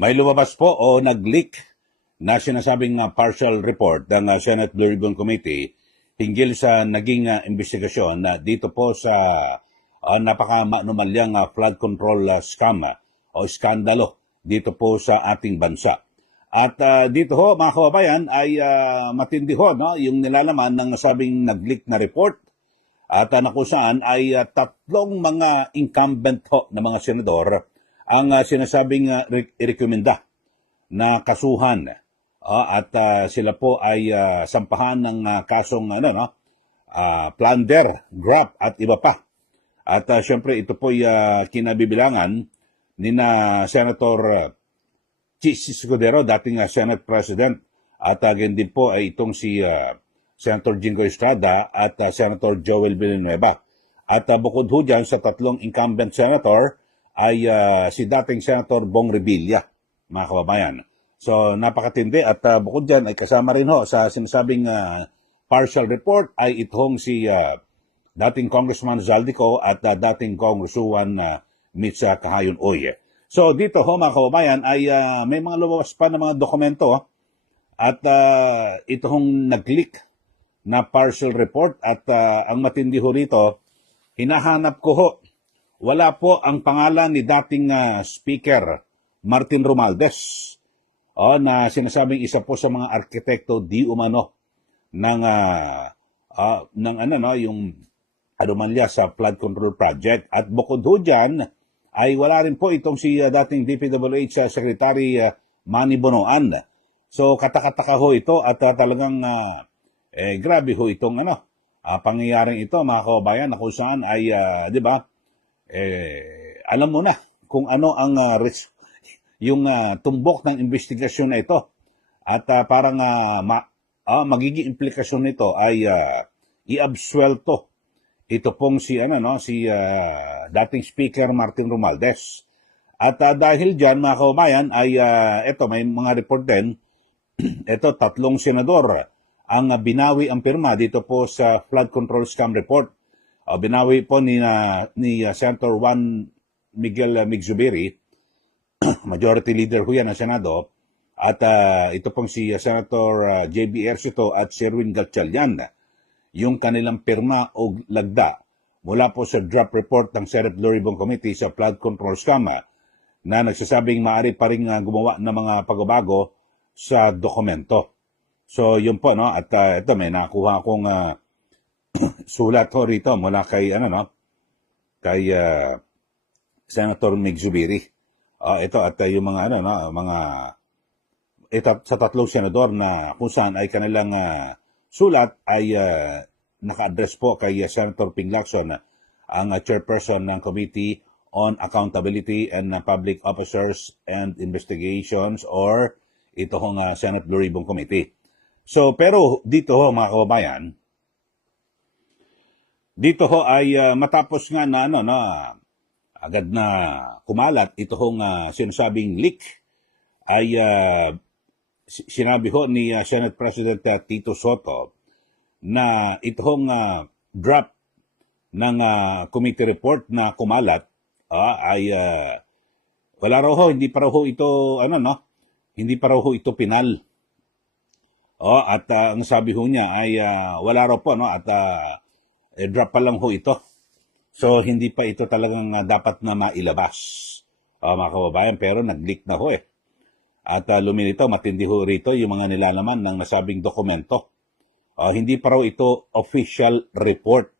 May lumabas po o nag-leak na sinasabing partial report ng Senate Blue Ribbon Committee hinggil sa naging investigasyon na dito po sa napaka-manumalyang flood control scam o skandalo dito po sa ating bansa. At dito ho, mga kababayan, ay matindi ho yung nilalaman ng nasabing nag-leak na report at na kung saan ay tatlong mga incumbent ho na mga senador ang sinasabing irekomenda na kasuhan at sila po ay sampahan ng kasong plunder, graft at iba pa. At syempre ito po ay kinabibilangan ni na Senator Chis Escudero, dating Senate President, at again din po ay itong si Senator Jingo Estrada at Senator Joel Villanueva. At bukod ho dyan sa tatlong incumbent senator ay si dating Senator Bong Revilla, mga kababayan. So napakatindi at bukod dyan ay kasama rin ho sa sinasabing partial report ay itong si dating Congressman Zaldico at dating Congresswoman Mitch Cahayon Oye. So dito ho mga kababayan ay may mga lumabas pa na mga dokumento at ito hong nag-leak na partial report at ang matindi ho rito, hinahanap ko ho, wala po ang pangalan ni dating Speaker Martin Romualdez na sinasabing isa po sa mga arkitekto di umano ng yung anomalya sa flood control project. At bukod ho dyan, ay wala rin po itong si dating DPWH Secretary Manny Bonoan. So katakataka ho ito at talagang grabe ho itong pangyayaring ito mga kababayan na kung saan ay, di ba, alam mo na kung ano ang yung tumbok ng investigasyon na ito. At parang magiging implikasyon nito ay i-absuelto ito pong si dating Speaker Martin Romualdez. At dahil diyan mga kababayan ay ito may mga report din ito tatlong senador ang binawi ang pirma dito po sa flood control scam report. Binawi po ni Senator Juan Miguel Migzubiri, majority leader ho yan ng Senado, at ito pong si Senator J.B. Ercito at Sherwin Gatchalian, yung kanilang pirma o lagda mula po sa draft report ng Senate Blue Ribbon Committee sa flood control scam na nagsasabing maaari pa rin gumawa ng mga pagbabago sa dokumento. So yun po at ito may nakuha akong sulat ho rito mula kay kay Senator Migzubiri. Ito at yung mga ito sa tatlong senador na kung saan ay kanilang sulat ay naka-address po kay Senator Ping Lacson, ang chairperson ng Committee on Accountability and Public Officers and Investigations or ito hong Senate Blue Ribbon Committee. So pero dito ho mga kababayan, dito ho ay matapos nga na agad na kumalat ito hong sinasabing leak ay sinabi ho ni Senate President Tito Soto na itong draft ng committee report na kumalat ay wala raw ho, hindi pa raw ho ito hindi pa raw ho ito pinal. At ang sabi ho niya ay wala raw po at draft pa lang ho ito. So hindi pa ito talagang dapat na mailabas. Mga kababayan, pero nag-leak na ho At lumilitaw, matindi ho rito yung mga nilalaman ng nasabing dokumento. Hindi pa raw ito official report.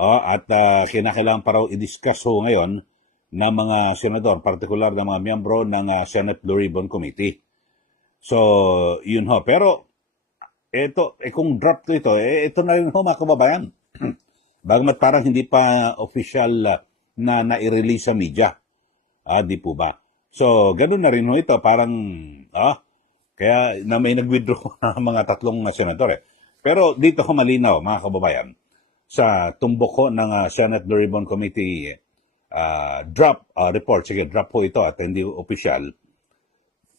At kinakailangan pa raw i-discuss ho ngayon ng mga senador, partikular na mga miyembro ng Senate Blue Ribbon Committee. So, yun ho. Pero, ito, kung drop to ito, ito na rin ho mga kababayan. Bagamat parang hindi pa official na nai-release sa media. Di po ba? So, ganun na rin ho ito. Parang, kaya na may nag-withdraw ng mga tatlong senador Pero dito ho malinaw, mga kababayan, sa tumbok ho ng Senate Blue Ribbon Committee drop report. Sige, drop po ito at hindi official.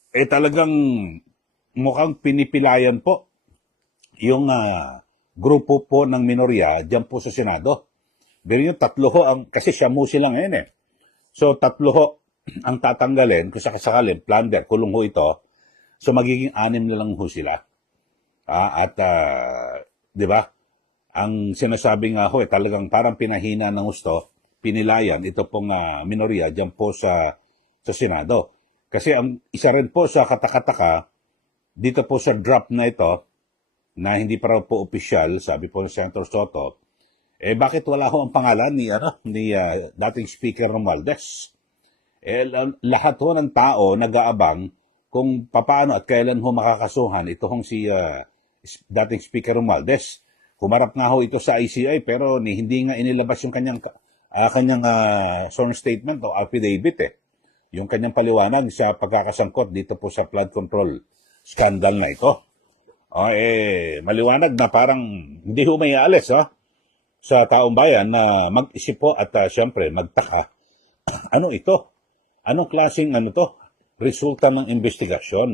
Talagang mukhang pinipilayan po yung grupo po ng minorya dyan po sa Senado. Pero yung tatlo ho, kasi siya mo silang ngayon So tatlo ho ang tatanggalin, kung sakasalin, plunder, kulong ho ito, so magiging 6 na lang ho sila. At, di ba, ang sinasabi nga ho, talagang parang pinahina ng gusto, pinilayan ito pong minorya dyan po sa Senado. Kasi ang isa rin po sa katakataka, dito po sa draft na ito, na hindi pa raw po opisyal, sabi po ng Senator Soto, bakit wala ho ang pangalan ni dating Speaker Romualdez? Lahat ho ng tao nag-aabang kung paano at kailan ho makakasuhan ito hong si dating Speaker Romualdez. Humarap nga ho ito sa ICI pero hindi nga inilabas yung kanyang sworn statement o affidavit yung kanyang paliwanag sa pagkakasangkot dito po sa flood control scandal na ito. Maliwanag na parang hindi ho may aalis sa taong bayan na mag-isip po at siyempre magtaka. Ano ito? Anong klaseng to? Resulta ng investigasyon,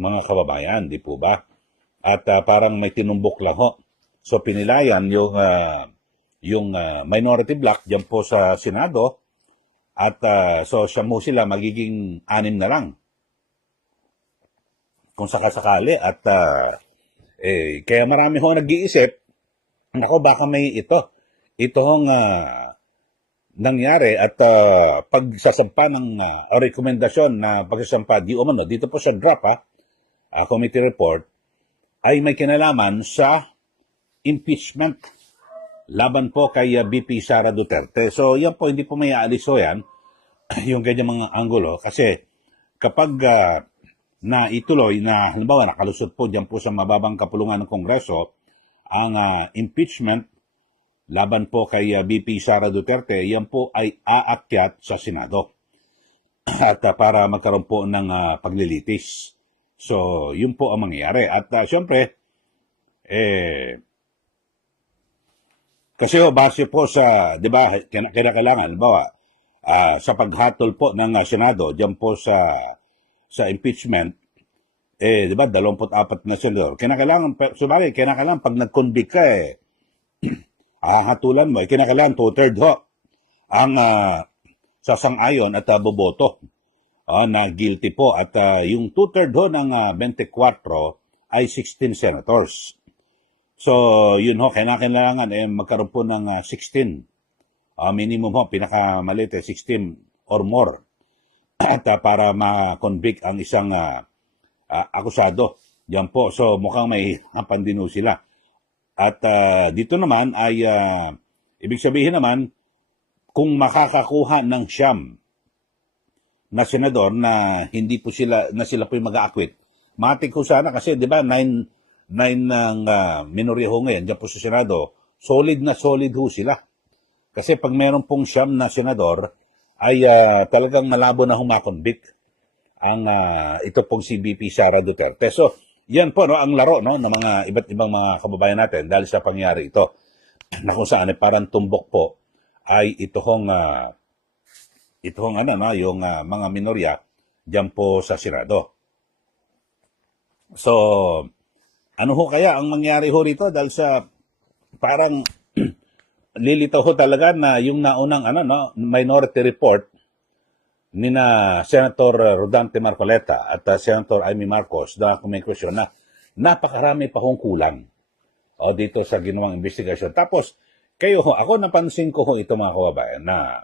mga kababayan, di po ba? At parang may tinumbok lang ho. So pinilayan yung minority bloc diyan po sa Senado at so siya mo sila magiging 6 na lang. Kung sakasakali at kaya marami ho nag-iisip, nako baka may itong nangyari at pagsasampa ng o rekomendasyon na pagsasampa di umano dito po sa draft committee report ay may kinalaman sa impeachment laban po kay BP Sara Duterte. So yan po, hindi po may aalis ho yan yung ganyan mga anggulo kasi kapag na ituloy na halimbawa nakalusot po dyan po sa mababang kapulungan ng Kongreso ang impeachment laban po kay BP Sara Duterte, yan po ay aakyat sa Senado at para magkaroon po ng paglilitis. So yun po ang mangyayari at syempre kasi base po sa, di ba, kinakailangan, halimbawa, sa paghatol po ng Senado, dyan po sa impeachment, di ba, 24 na senador. Kinakailangan pag nag-convict ka, hahatulan mo, kinakailangan 2/3 ho ang sasang-ayon at boboto na guilty po. At yung 2/3 ho ng 24 ay 16 senators. So, yun ho, kailangan magkaroon po ng 16. Minimum ho, pinakamaliit 16 or more. At para ma-convict ang isang akusado. Yan po. So, mukhang may hirapan din ho sila. At dito naman ay, ibig sabihin naman, kung makakakuha ng siyam na senador na hindi po sila po yung mag-aakwit, matik ho sana kasi, di ba, 9 ng minorya ho ngayon, dyan po sa Senado, solid ho sila. Kasi pag meron pong siyam na senador, ay talagang malabo na humakonvict ang ito pong si BP Sara Duterte. So, yan po ang laro ng mga iba't ibang mga kababayan natin dahil sa pangyari ito na kung saan parang tumbok po ay yung mga minorya dyan po sa Senado. So, ano ho kaya ang mangyari ho rito dahil sa parang lilitaw ho talaga na yung naunang minority report ni na Senator Rodante Marcoleta at Senator Amy Marcos na kumikwisyon na napakarami pa hong kulang dito sa ginawang investigasyon. Tapos, ako napansin ko ho ito mga kababayan na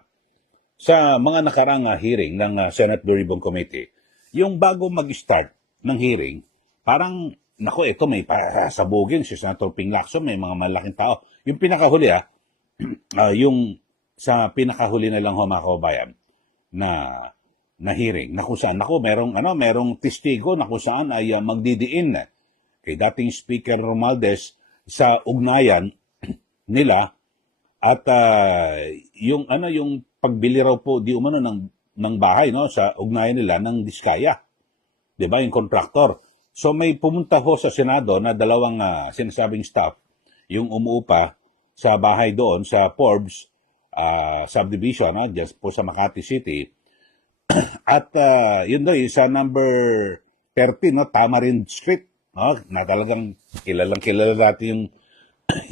sa mga nakarang hearing ng Senate Blue Ribbon Committee, yung bago mag-start ng hearing, parang ito may pasabugin si Senator Ping Lacson, may mga malaking tao. Yung pinakahuli yung sa pinakahuli na lang ho mga kababayan na hearing na kung saan merong testigo na kung saan ay magdidiin kay dating Speaker Romualdez sa ugnayan nila at yung pagbili raw po di umano ng bahay sa ugnayan nila ng Diskaya. 'Di ba yung contractor? So may pumunta ho sa Senado na dalawang sinasabing staff yung umuupa sa bahay doon sa Forbes subdivision dyan po sa Makati City. At yun doon sa number 30 Tamarind Street na talagang kilala natin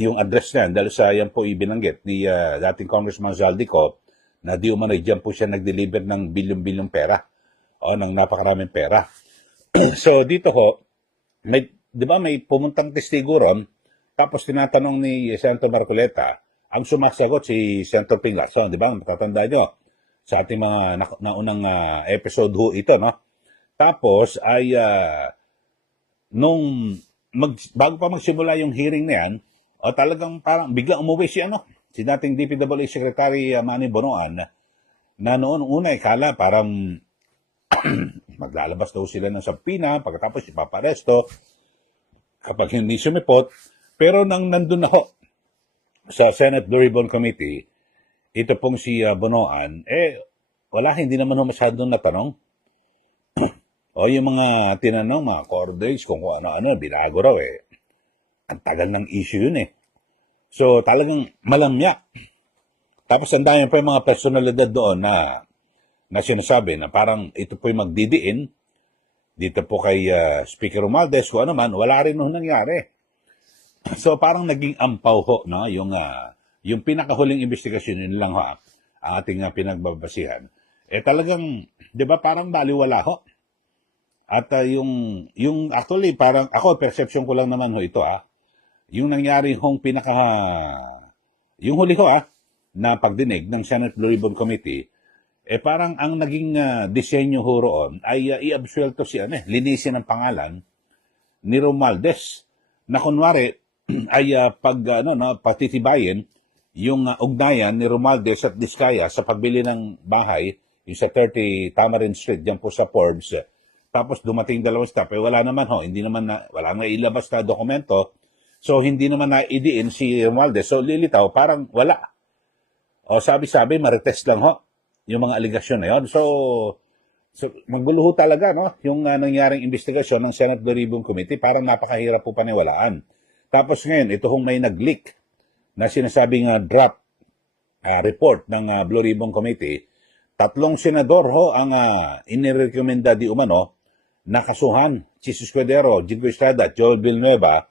yung address na yan dahil sa yan po ibinanggit ni dating Congressman Zaldico na di umano'y dyan po siya nag-deliver ng bilyong-bilyong pera o ng napakaraming pera. So dito ho, di ba may pumuntang testigo ron, tapos tinatanong ni Senator Marcoleta, ang sumasagot si Senator Ping Lacson, di ba? Matatanda nyo sa ating mga naunang episode ho ito, no? Tapos ay bago pa magsimula yung hearing na yan, talagang parang biglang umuwi si dating DPWH Secretary Manny Bonoan, na noon una ikala parang maglalabas daw sila ng sabpina, pagkatapos ipaparesto kapag hindi sumipot. Pero nang nandun na ho sa Senate Blue Ribbon Committee, ito pong si Bonoan, hindi naman ho masyadong natanong. O yung mga tinanong, mga cordays, kung ano-ano, binago raw Ang tagal ng issue yun So talagang malamyak. Tapos ang dami pa yung mga personalidad doon na sinasabi na parang ito po'y magdidiin dito po kay Speaker Romualdez, kung ano man, wala rin nung nangyari. So parang naging ampaw ho, no? Yung pinakahuling investigasyon, yun lang ho, ang ating pinagbabasihan. Talagang, di ba, parang baliwala ho. At yung actually, parang, ako, perception ko lang naman ho ito, yung nangyari hong yung huli ho, na pagdinig ng Senate Blue Ribbon Committee, parang ang naging disenyo ho roon ay i-absuelto linisin ang pangalan ni Romualdez na kunwari ay patitibayin yung ugnayan ni Romualdez at Diskaya sa pagbili ng bahay, yung sa 30 Tamarind Street, dyan po sa Forbes. Tapos dumating dalawang staff, wala naman wala nga ilabas na dokumento. So hindi naman naidiin si Romualdez. So lilitaw, parang wala. O sabi-sabi, marites lang ho yung mga aligasyon na yun. So magulo ho talaga, no? Yung nangyaring investigasyon ng Senate Blue Ribbon Committee, parang napakahirap po paniwalaan. Tapos ngayon, ito hong may nag-leak na sinasabing draft report ng Blue Ribbon Committee. 3 senador ho ang inirekomenda di umano na kasuhan, Jesus Escudero, Jingo Estrada, Joel Villanueva,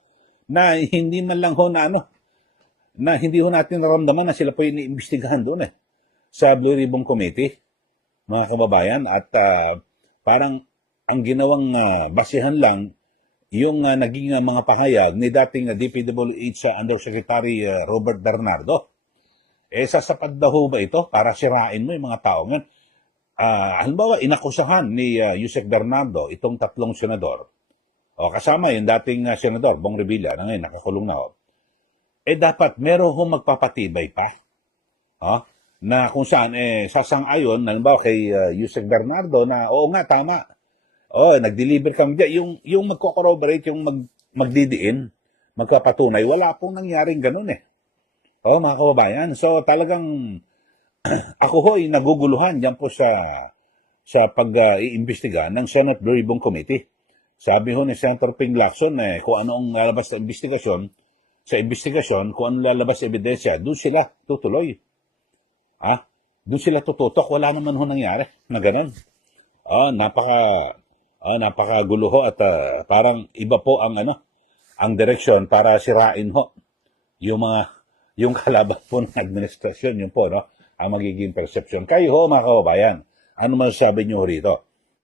na hindi man lang ho na hindi ho natin naramdaman na sila po iniimbestigahan doon sa Blue Ribbon Committee, mga kababayan. At parang ang ginawang basihan lang yung naging mga pahayag ni dating DPWH Undersecretary Robert Bernardo. Sasapat daw ho ba ito para sirain mo yung mga tao ngayon? Halimbawa, inakusahan ni Yusek Bernardo itong 3 senador. Kasama yung dating senador, Bong Revilla, na ngayon nakakulong na ho. Dapat meron ho magpapatibay pa. Na kung saan, sasang-ayon, halimbawa kay Yusek Bernardo na, oo nga, tama. Nag-deliver kami dyan. Yung magko-corroborate, yung magdidiin, magkapatunay, wala pong nangyaring ganun mga kababayan. So talagang ako ho'y naguguluhan dyan po sa pag-iimbestiga ng Senate Blue Ribbon Committee. Sabi ho ni Senator Ping Lacson kung ano ang lalabas sa investigasyon, kung ano lalabas sa ebidensya, doon sila tutuloy. Doon sila tututok, wala naman ho nangyari na ganun. Napakagulo ho at parang iba po ang direksyon para sirain ho yung kalaban po ng administrasyon, yun po, ang magiging perception. Kayo ho, mga kababayan, ano masasabi nyo rito?